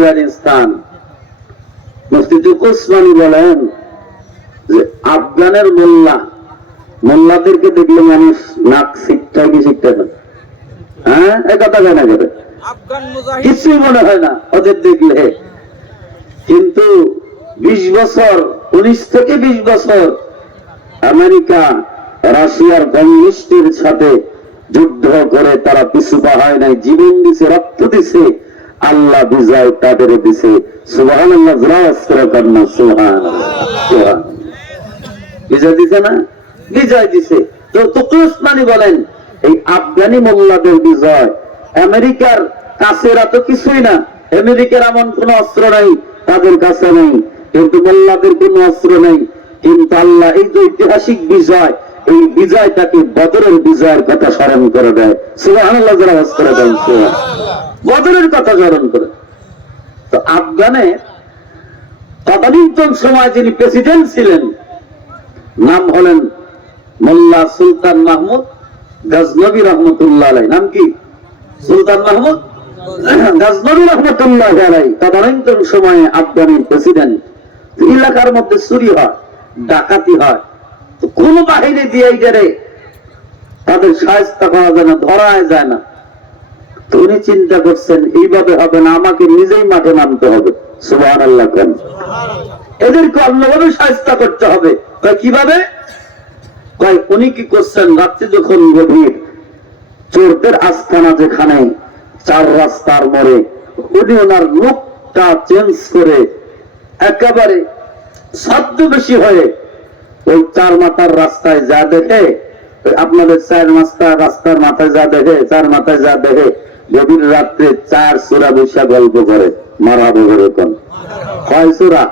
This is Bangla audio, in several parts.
আফগানিস্তান। মুফতি তুকোসমানি বলেন যে আফগানের মোল্লাদেরকে দেখলে মানুষ নাক শিক্ষা কি শিখতে পারে, হ্যাঁ একথা কেনা করে কিছুই মনে হয় না ওদের দেখলে। কিন্তু 20 বছর 19 থেকে 20 বছর আমেরিকা রাশিয়ার কমিউনিস্টের সাথে যুদ্ধ করে তারা পিছু পা হয় নাই, জীবন দিছে, রক্ত দিছে, আল্লাহ বিজয় তাদের দিছে। সুবহানাল্লাহ, জোরাজ করে কান্না সুবহানাল্লাহ। বিজয় দিছে না, বিজয় দিছে। তো তুকোসমানি বলেন এই আফগানি মোল্লাদের বিজয় আমেরিকার কাছে এরা তো কিছুই না, আমেরিকার এমন কোন অস্ত্র নাই তাদের কাছে নেই, কিন্তু মোল্লাদের কোন অস্ত্র নেই, কিন্তু আল্লাহ এই যে ঐতিহাসিক বিজয়, এই বিজয়টাকে বদরের বিজয়ের কথা স্মরণ করে দেয়। সুবহানাল্লাহ, জোরাজ করে দেয় বদরের কথা স্মরণ করে। তো আফগানে তদানীন্তন সময় যিনি প্রেসিডেন্ট ছিলেন নাম হলেন মোল্লা সুলতান মাহমুদ গজনবী রহমতুল্লাহ আলাইহি। নাম কি? সুলতান মাহমুদ গজনবী রহমতুল্লাহ আলাইহি তদানীন্তন সময়ে আফগানের প্রেসিডেন্ট। এলাকার মধ্যে চুরি হয়, ডাকাতি হয়, তো কোন বাহিনী দিয়ে তাদের সাহায্য করা যায় না, ধরায় যায় না। তো উনি চিন্তা করছেন এইভাবে হবে না, আমাকে নিজেই মাঠে নামতে হবে। সুবহানাল্লাহ, কেন এদেরকে অন্যভাবে সাহায্য করতে হবে। কিভাবে? উনি কি করছেন, রাত্রি যখন গভীর, চোরদের আস্তানা যেখানে 4 রাস্তার মোড়ে, উনি ওনার লুকটা চেঞ্জ করে একেবারে ছদ্মবেশী হয়ে ওই 4 মাথার রাস্তায় যা দেখে, আপনাদের 4 রাস্তার মাথায় যা দেখে, 4 মাথায় যা দেখে, গভীর রাত্রে 4 চোরা বৈশা গল্প করে মারাবো এরকম। কয় চোরা?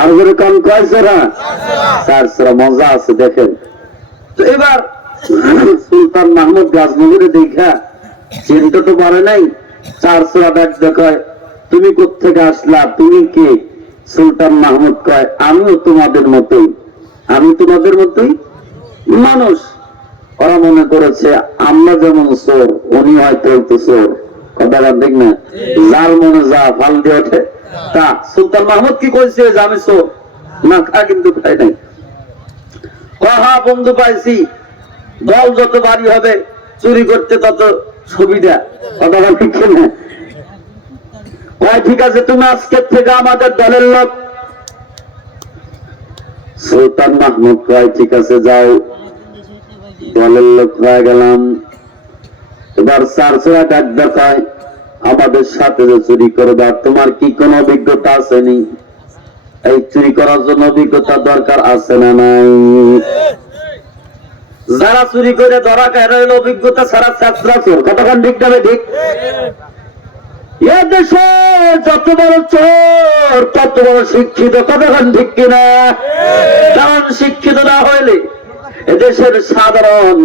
আর এরকম কয় চোরা? 4 চোরা। মজা আছে, দেখেন। তো এবার সুলতান মাহমুদ গাজনবীরে দেখা চিনতে তো পারে নাই। 4 চোরা ডাক দেখায়, তুমি কোত্থেকে আসলা, তুমি কে? সুলতান মাহমুদ কয়, আমিও তোমাদের মতোই, আমি তোমাদের মতোই মানুষ। ওরা মনে করেছে আমরা যেমন চোর, উনি হয়তো চোর। কথাটা ঠিক না? যার মনে যা ফাল দিয়ে ওঠে তা। সুলতান মাহমুদ কি করেছে যে আমি চোর? না, খা কিন্তু খাই নাই। কহা বন্ধু পাইছি, দল যত ভারী হবে চুরি করতে তত সুবিধা। কথাটা ঠিক না? ঠিক আছে, তুমি আজকের থেকে আমাদের দলের লোক। সুলতান মাহমুদ কয় ঠিক আছে, যাও, দলের লোক হয়ে গেলাম। এবার 4 চোরা ডাক দেখায়, আমাদের সাথে যে চুরি করবা, তোমার কি কোন অভিজ্ঞতা আসেনি? এই চুরি করার জন্য অভিজ্ঞতা দরকার আছে না নাই? যারা চুরি করে ধরা খায় এরা হলো অভিজ্ঞতা ছাড়া ছাত্রা চোর। কতক্ষণ ঠিক যাবে? ঠিক। এদেশে যত বড় চোর তত বড় শিক্ষিত। কতক্ষণ ঠিক কিনা? কারণ শিক্ষিত না হইলে এদেশের সাধারণ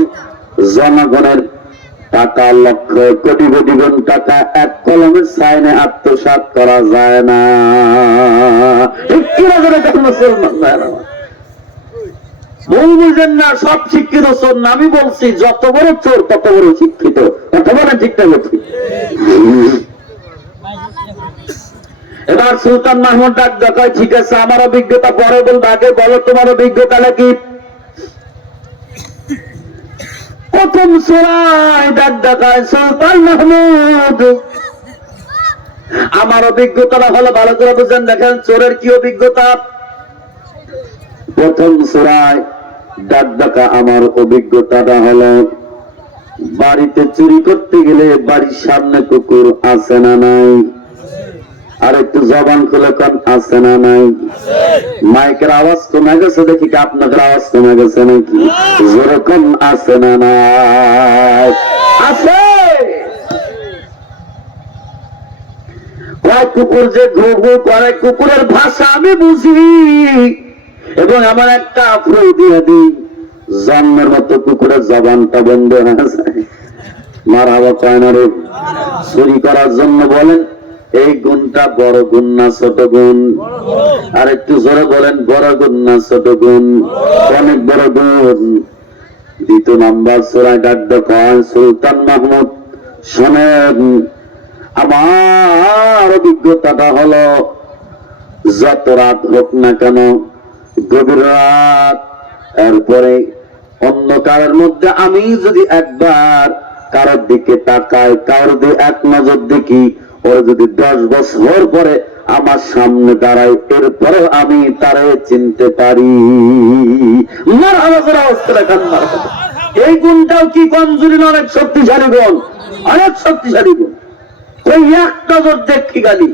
জনগণের টাকা, লক্ষ কোটি কোটি গুণ টাকা এক কলমের সাইনে আত্মসাৎ করা যায় না। ঠিক কিনা? মুসলমান ভুল বুঝেন না, সব শিক্ষিত চোর না। আমি বলছি যত বড় চোর তত বড় শিক্ষিত। কথা বলেন ঠিক না? এবার সুলতান মাহমুদ ডাক দেখায়, ঠিক আছে, আমার অভিজ্ঞতা পরে বলবো, আগে বলো তোমার অভিজ্ঞতা নাকি? প্রথম সূরায় ডাক দেখায় সুলতান মাহমুদ, আমার অভিজ্ঞতা হলো, ভালো করে বুঝেন, দেখেন চোরের কি অভিজ্ঞতা। প্রথম সূরায় ডাক দেখা আমার অভিজ্ঞতাটা হলো, বাড়িতে চুরি করতে গেলে বাড়ির সামনে কুকুর আছে না নাই? আর একটু জবান খুলে কন, আছে না নাই? মাইকের আওয়াজ কমে গেছে দেখি, আপনাদের আওয়াজ কমে গেছে নাকি? যেরকম আছে না নাই? আছে। কয় কুকুর যে ঘু ঘু করে, কুকুরের ভাষা আমি বুঝি এবং আমার একটা আফ্রো দিয়ে দিই, জন্মের মতো কুকুরের জবানটা বন্ধ হয়ে যায়। মারহাবা কয় না রে? চুরি করার জন্য বলেন এই গুণটা বড় গুণ না ছোট গুণ? আর একটু জোরে বলেন, বড় গুণ না ছোট গুণ? অনেক বড় গুণ। 2 নম্বর সূরায় ডাক দেখায় সুলতান মাহমুদ, শোনেন আমার অভিজ্ঞতাটা হলো, যত রাত হোক না কেন, গভীর রাত, এরপরে অন্ধকারের মধ্যে আমি যদি একবার কারোর দিকে তাকাই, কারোর দিকে এক নজর দেখি, ওর যদি 10 বছর পরে আমার সামনে দাঁড়ায়, এরপরে আমি তারে চিনতে পারি। এই গুণটাও কি কমজোরি না, অনেক শক্তিশালী গুণ, অনেক শক্তিশালী গুণ। ওই এক নজর দেখি গালি